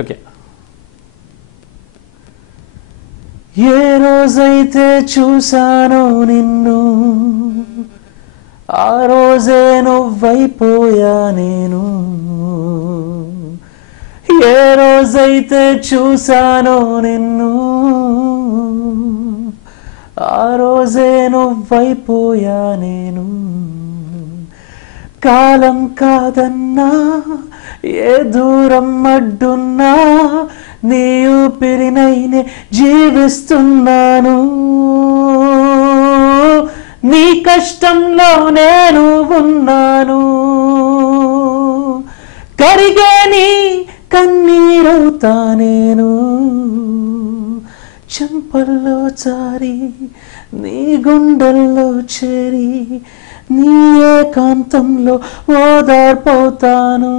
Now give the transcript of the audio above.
Okay. ఏ రోజైతే చూశాను నిన్ను ఆ రోజే నువ్వైపోయా నేను. ఏ రోజైతే చూశాను నిన్ను ఆ రోజే నువ్వైపోయా నేను. కాలం కాదన్నా ఏ దూరం అడ్డున్నా నీ ఊపిరినైనే జీవిస్తున్నాను. నీ కష్టంలో నేను ఉన్నాను. కరిగే నీ కన్నీరవుతా నేను చెంపల్లో చారి నీ గుండెల్లో చేరి నీ ఏకాంతంలో ఓదార్పోతాను.